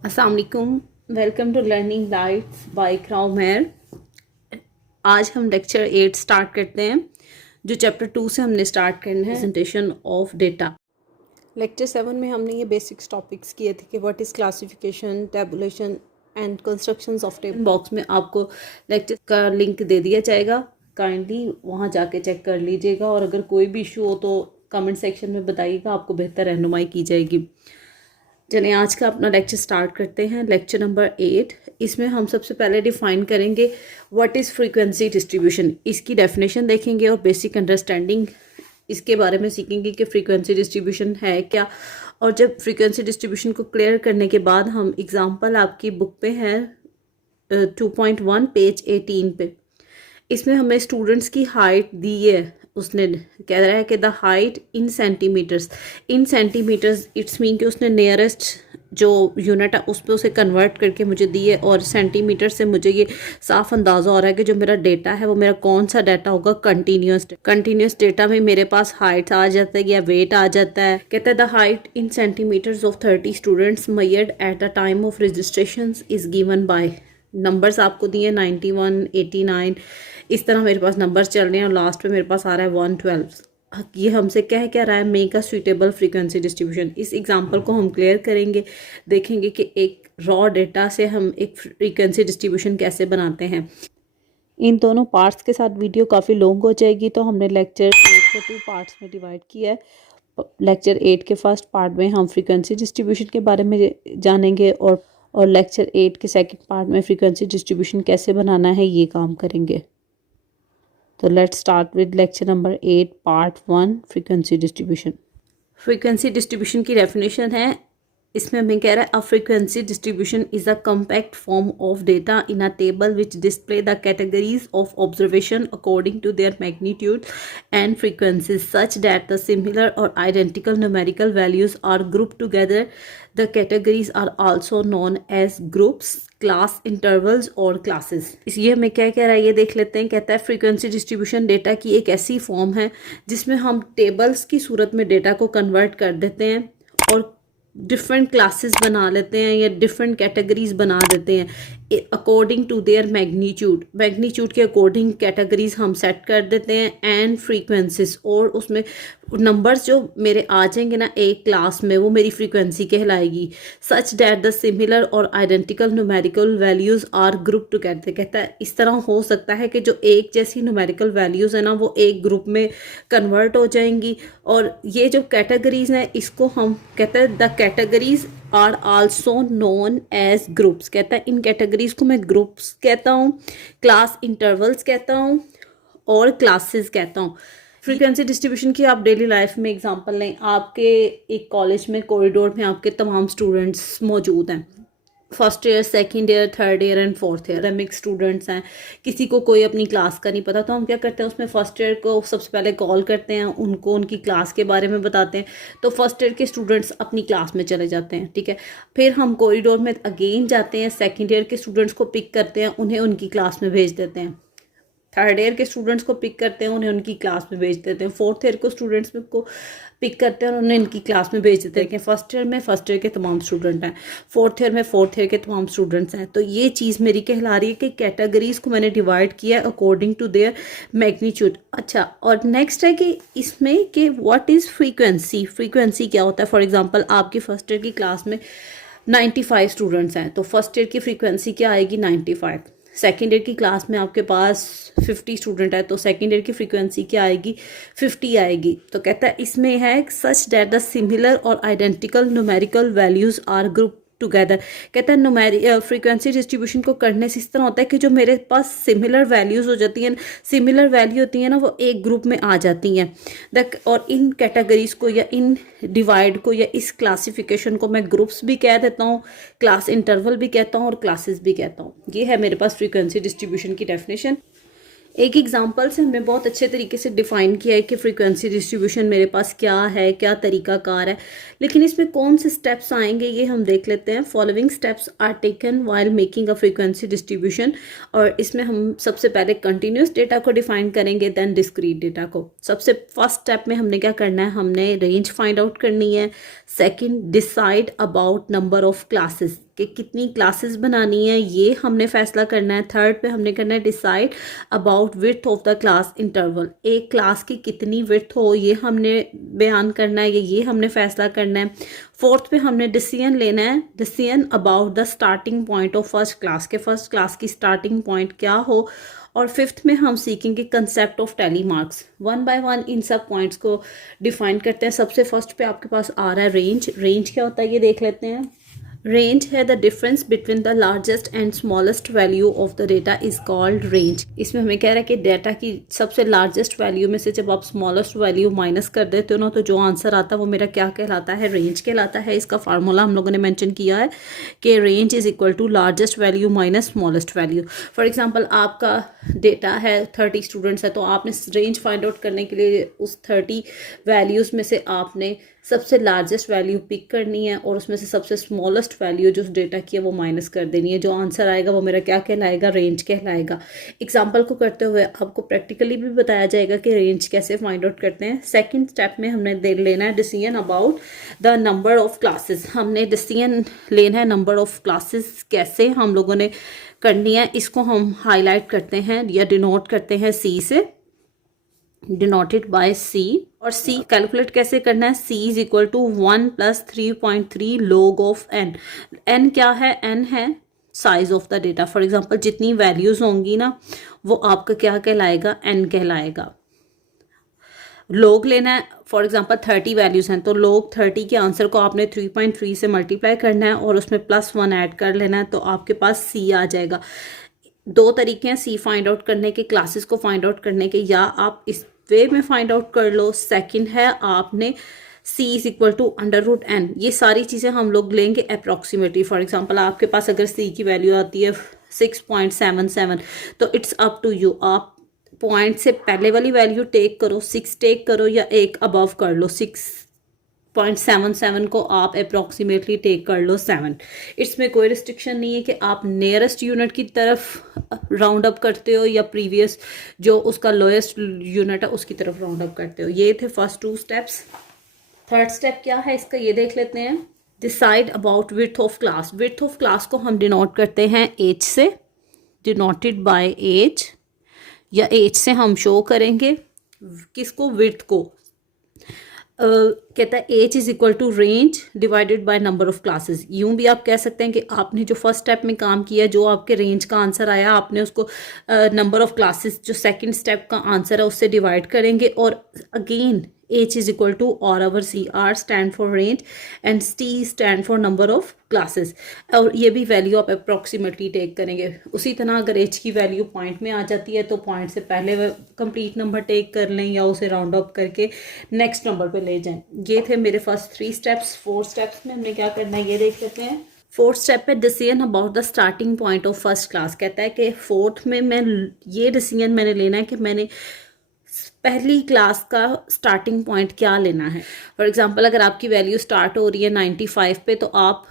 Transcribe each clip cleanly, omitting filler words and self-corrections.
अस्सलाम वालेकुम, welcome to learning lights by क्राउ मेयर। आज हम लेक्चर 8 स्टार्ट करते हैं, जो चैप्टर 2 से हमने स्टार्ट करना है, प्रेजेंटेशन ऑफ डेटा। लेक्चर 7 में हमने ये बेसिक्स टॉपिक्स किए थे कि what is classification, tabulation and constructions of table. Box में आपको लेक्चर का लिंक दे दिया जाएगा, काइंडली वहाँ जाके चेक कर लीजिएगा, और अगर कोई भी इशू हो तो कमेंट सेक्शन में बताइएगा, आपको बेहतर रहनुमाई की जाएगी। चलिए आज का अपना लेक्चर स्टार्ट करते हैं। लेक्चर नंबर 8, इसमें हम सबसे पहले डिफाइन करेंगे व्हाट इज़ फ्रीक्वेंसी डिस्ट्रीब्यूशन। इसकी डेफिनेशन देखेंगे और बेसिक अंडरस्टैंडिंग इसके बारे में सीखेंगे कि फ्रीक्वेंसी डिस्ट्रीब्यूशन है क्या। और जब फ्रीक्वेंसी डिस्ट्रीब्यूशन को क्लियर करने के बाद हम एग्जांपल आपकी बुक पे है 2.1 पेज 18 पे, इसमें हमें स्टूडेंट्स की हाइट दी है। उसने कह रहा है कि the height in centimetres it's mean कि उसने नियरेस्ट जो यूनिट है उस पर उसे कन्वर्ट करके मुझे दी है, और सेंटीमीटर से मुझे ये साफ अंदाज़ा हो रहा है कि जो मेरा डेटा है वो मेरा कौन सा डाटा होगा, कंटिन्यूस डेटा में मेरे पास हाइट आ जाता है या वेट आ जाता है। कहता है the height in centimetres of 30 students measured at the time of registration is given by, numbers आपको दिए 91, 89, इस तरह मेरे पास नंबर्स चल रहे हैं, और लास्ट पे मेरे पास आ रहा है 112। ये हमसे क्या रहा है, make a suitable frequency distribution. इस एग्जांपल को हम क्लियर करेंगे, देखेंगे कि एक रॉ डेटा से हम एक फ्रीक्वेंसी डिस्ट्रीब्यूशन कैसे बनाते हैं। इन दोनों पार्ट्स के साथ वीडियो काफ़ी लॉन्ग हो जाएगी, तो हमने लेक्चर 8 को 2 पार्ट्स में डिवाइड किया है। लेक्चर 8 के फर्स्ट पार्ट में हम फ्रीक्वेंसी डिस्ट्रीब्यूशन के बारे में जानेंगे, और लेक्चर 8 के सेकंड पार्ट में फ्रीक्वेंसी डिस्ट्रीब्यूशन कैसे बनाना है ये काम करेंगे। तो let's start with lecture number 8 part 1 frequency distribution. Frequency distribution की डेफिनेशन है, इसमें हमें कह रहा है a frequency distribution is a compact form of data in a table which display the categories of observation according to their magnitude and frequencies such that the similar और identical numerical values are group together. The categories are also known as groups, class, intervals और classes. ये हमें क्या कह रहा है ये देख लेते हैं। कहता है फ्रीक्वेंसी डिस्ट्रीब्यूशन डेटा की एक ऐसी फॉर्म है जिसमें हम टेबल्स की सूरत में डेटा को कन्वर्ट कर देते हैं और डिफरेंट क्लासेस बना लेते हैं या डिफरेंट कैटेगरीज बना देते हैं अकॉर्डिंग टू देयर मैग्नीट्यूड के अकॉर्डिंग कैटेगरीज हम सेट कर देते हैं एंड फ्रीक्वेंसीज, और उसमें नंबर्स जो मेरे आ जाएंगे ना एक क्लास में वो मेरी फ्रीक्वेंसी कहलाएगी। सच डैट द सिमिलर और identical numerical values are group together. कहता है इस तरह हो सकता है कि जो एक जैसी न्यूमेरिकल वैल्यूज है ना वो एक ग्रुप में कन्वर्ट हो जाएंगी, और ये जो कैटेगरीज हैं इसको हम कहते हैं the categories are also known as groups. कहता है इन कैटेगरीज को मैं ग्रुप्स कहता हूँ, क्लास इंटरवल्स कहता हूँ और क्लासेस कहता हूँ। फ्रीक्वेंसी डिस्ट्रीब्यूशन की आप डेली लाइफ में एग्जांपल लें, आपके एक कॉलेज में कॉरिडोर में आपके तमाम स्टूडेंट्स मौजूद हैं, first year, second year, third year and fourth year mix students हैं। किसी को कोई अपनी क्लास का नहीं पता तो हम क्या करते हैं, उसमें फर्स्ट ईयर को सबसे पहले कॉल करते हैं, उनको उनकी क्लास के बारे में बताते हैं। तो फर्स्ट ईयर के स्टूडेंट्स अपनी क्लास में चले जाते हैं, ठीक है। फिर हम कॉरिडोर में अगेन जाते हैं, सेकेंड ईयर के स्टूडेंट्स को पिक करते हैं, उन्हें उनकी क्लास में भेज देते हैं। थर्ड ईयर के स्टूडेंट्स को पिक करते हैं, उन्हें उनकी क्लास में भेज देते हैं। फोर्थ ईयर को स्टूडेंट्स को पिक करते हैं और उन्हें इनकी क्लास में भेज देते हैं कि फर्स्ट ईयर में फर्स्ट ईयर के तमाम स्टूडेंट हैं, फोर्थ ईयर में फोर्थ ईयर के तमाम स्टूडेंट्स हैं। तो ये चीज़ मेरी कहला रही है कि कैटेगरीज को मैंने डिवाइड किया है अकॉर्डिंग टू देयर मैग्नीट्यूड। अच्छा, और नेक्स्ट है कि इसमें कि व्हाट इज़ फ्रीक्वेंसी। फ्रीक्वेंसी क्या होता है। फॉर एग्जाम्पल आपकी फर्स्ट ईयर की क्लास में 95 स्टूडेंट्स हैं, तो फर्स्ट ईयर की फ्रीक्वेंसी क्या आएगी 95। सेकेंड ईयर की क्लास में आपके पास 50 स्टूडेंट है, तो सेकेंड ईयर की फ्रीक्वेंसी क्या आएगी 50 आएगी। तो कहता है इसमें है सच डैट द सिमिलर और identical numerical values are group together. कहता है फ्रीक्वेंसी डिस्ट्रीब्यूशन को करने से इस तरह होता है कि जो मेरे पास सिमिलर वैल्यूज हो जाती हैं, सिमिलर वैल्यू होती है ना, वो एक ग्रुप में आ जाती हैं। और इन कैटेगरीज को या इन डिवाइड को या इस क्लासिफिकेशन को मैं ग्रुप्स भी कह देता हूँ, क्लास इंटरवल भी कहता हूँ और क्लासेस भी कहता हूँ। ये है मेरे पास फ्रीक्वेंसी डिस्ट्रीब्यूशन की डेफिनेशन। एक एग्जांपल से हमने बहुत अच्छे तरीके से डिफाइन किया है कि फ्रीक्वेंसी डिस्ट्रीब्यूशन मेरे पास क्या है, क्या तरीकाकार है, लेकिन इसमें कौन से स्टेप्स आएंगे ये हम देख लेते हैं। Following steps are taken while making a frequency distribution, और इसमें हम सबसे पहले कंटिन्यूस डेटा को डिफाइन करेंगे, देन डिस्क्रीट डेटा को। सबसे फर्स्ट स्टेप में हमने क्या करना है, हमने रेंज फाइंड आउट करनी है। Second, decide about number of classes. कि कितनी क्लासेस बनानी है, ये हमने फैसला करना है। थर्ड पे हमने करना है decide about width of the class interval, एक क्लास की कितनी विड्थ हो ये हमने बयान करना है, ये हमने फैसला करना है। फोर्थ पे हमने डिसीजन लेना है, decision about the starting point of first class, के फर्स्ट क्लास की स्टार्टिंग पॉइंट क्या हो। और फिफ्थ में हम सीखेंगे concept of tally marks. One by one in सब पॉइंट्स को डिफाइन करते हैं। सबसे फर्स्ट पे आपके पास आ रहा है रेंज। रेंज क्या होता है ये देख लेते हैं। रेंज है the difference between the largest and smallest value of the data is called range. इसमें हमें कह रहा है कि डेटा की सबसे लार्जेस्ट वैल्यू में से जब आप स्मॉलेस्ट वैल्यू माइनस कर देते हो ना, तो जो आंसर आता है वो मेरा क्या कहलाता है, रेंज कहलाता है। इसका फार्मूला हम लोगों ने मेंशन किया है कि range is equal to largest value minus smallest value. For example आपका डेटा है 30 स्टूडेंट्स है, तो आपने रेंज फाइंड आउट करने के लिए उस 30 वैल्यूज़ में से आपने सबसे लार्जेस्ट वैल्यू पिक करनी है और उसमें से सबसे स्मॉलेस्ट वैल्यू जो उस डेटा की है वो माइनस कर देनी है। जो आंसर आएगा वो मेरा क्या कहलाएगा, रेंज कहलाएगा। एग्जाम्पल को करते हुए आपको प्रैक्टिकली भी बताया जाएगा कि रेंज कैसे फाइंड आउट करते हैं। सेकंड स्टेप में हमने लेना है decision about the number of classes. हमने डिसीजन लेना है नंबर ऑफ क्लासेस कैसे हम लोगों ने करनी है, इसको हम हाईलाइट करते हैं या डिनोट करते हैं सी से, डिनोटेड बाय सी। और सी कैलकुलेट कैसे करना है, C is equal to 1 + 3.3 log of N. N क्या है, एन है size of the data. For example जितनी वैल्यूज होंगी ना वो आपका क्या कहलाएगा, एन कहलाएगा। लोग लेना है, फॉर एग्जांपल 30 वैल्यूज हैं तो लोग 30 के आंसर को आपने 3.3 से मल्टीप्लाई करना है और उसमें +1 ऐड कर लेना है, तो आपके पास सी आ जाएगा। दो तरीके हैं सी फाइंड आउट करने के, क्लासेस को फाइंड आउट करने के, या आप इस वे में फाइंड आउट कर लो। सेकंड है आपने c is equal to √n। ये सारी चीज़ें हम लोग लेंगे अप्रॉक्सीमेटली। फॉर एग्जांपल आपके पास अगर c की वैल्यू आती है 6.77, तो इट्स अप टू यू, आप पॉइंट से पहले वाली वैल्यू टेक करो, 6 टेक करो या एक अबव कर लो। 6.77 को आप अप्रॉक्सीमेटली टेक कर लो 7। इसमें कोई रिस्ट्रिक्शन नहीं है कि आप नियरेस्ट यूनिट की तरफ राउंड अप करते हो या प्रीवियस जो उसका लोएस्ट यूनिट है उसकी तरफ राउंड अप करते हो। ये थे फर्स्ट 2 स्टेप्स। थर्ड स्टेप क्या है इसका ये देख लेते हैं। Decide about width of class. Width of class को हम डिनोट करते हैं एज से, डिनोटेड बाय एज, या एज से हम शो करेंगे किसको, विड्थ को। कहता है h is equal to range divided by number of classes. यूं भी आप कह सकते हैं कि आपने जो फर्स्ट स्टेप में काम किया, जो आपके रेंज का आंसर आया, आपने उसको नंबर ऑफ क्लासेस जो सेकंड स्टेप का आंसर है उससे डिवाइड करेंगे। और again H is equal to R over C, R stand for range and T stand for number of classes. और ये भी वैल्यू आप अप्रॉक्सीमेटली टेक करेंगे। उसी तरह अगर एच की वैल्यू पॉइंट में आ जाती है तो पॉइंट से पहले कंप्लीट नंबर टेक कर लें या उसे राउंड अप करके नेक्स्ट नंबर पे ले जाएं। ये थे मेरे फर्स्ट 3 स्टेप्स। 4 स्टेप्स में हमने क्या करना है ये देख लेते हैं। 4th स्टेप पे decision about the starting point of first class. कहता है कि 4th में मैं ये डिसीजन मैंने लेना है कि मैंने पहली क्लास का स्टार्टिंग पॉइंट क्या लेना है। फॉर एग्जांपल अगर आपकी वैल्यू स्टार्ट हो रही है 95 पे, तो आप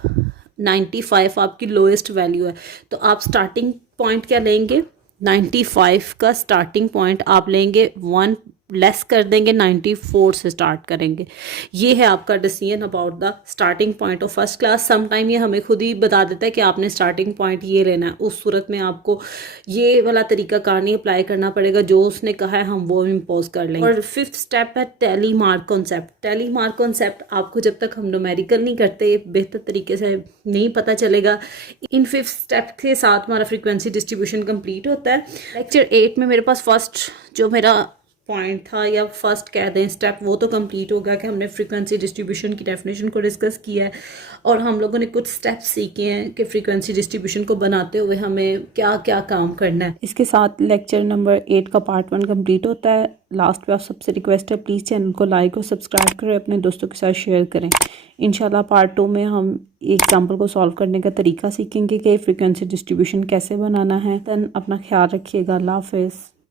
95 आपकी लोएस्ट वैल्यू है, तो आप स्टार्टिंग पॉइंट क्या लेंगे, 95 का स्टार्टिंग पॉइंट आप लेंगे 1 लेस कर देंगे, 94 से स्टार्ट करेंगे। ये है आपका decision about the starting point of first class. Sometime ये हमें खुद ही बता देता है कि आपने स्टार्टिंग पॉइंट ये लेना है। उस सूरत में आपको ये वाला तरीका कार नहीं अप्लाई करना पड़ेगा, जो उसने कहा है हम वो इम्पोज कर लेंगे। और 5th स्टेप है tally mark concept. Tally mark concept आपको जब तक हम न्यूमेरिकल नहीं करते बेहतर तरीके से नहीं पता चलेगा। इन 5th स्टेप के साथ हमारा फ्रीक्वेंसी डिस्ट्रीब्यूशन कंप्लीट होता है। लेक्चर 8 में मेरे पास फर्स्ट जो मेरा पॉइंट था या फर्स्ट कह दें स्टेप, वो तो कंप्लीट हो गया कि हमने फ्रीक्वेंसी डिस्ट्रीब्यूशन की डेफिनेशन को डिस्कस किया है और हम लोगों ने कुछ स्टेप्स सीखे हैं कि फ्रीक्वेंसी डिस्ट्रीब्यूशन को बनाते हुए हमें क्या क्या काम करना है। इसके साथ लेक्चर नंबर 8 का पार्ट 1 कंप्लीट होता है। लास्ट पे आप सबसे रिक्वेस्ट है प्लीज़ चैनल को लाइक और सब्सक्राइब करें, अपने दोस्तों के साथ शेयर करें। इंशाल्लाह पार्ट 2 में हम एग्जाम्पल को सॉल्व करने का तरीका सीखेंगे कि फ्रीक्वेंसी डिस्ट्रीब्यूशन कैसे बनाना है। देन अपना ख्याल रखिएगा। अल्लाह हाफिज़।